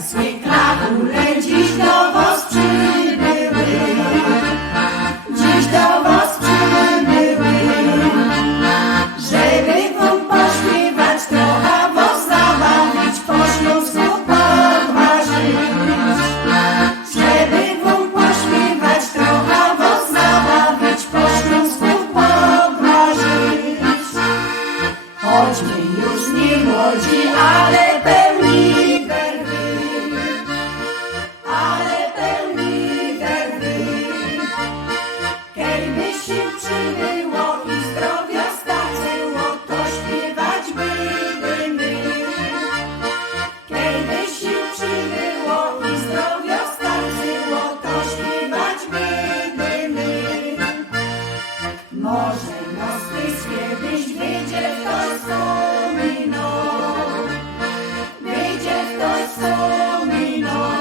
sweet. Może nas tyś kiedyś wyjdzie w to sominą, wyjdzie w to sominą.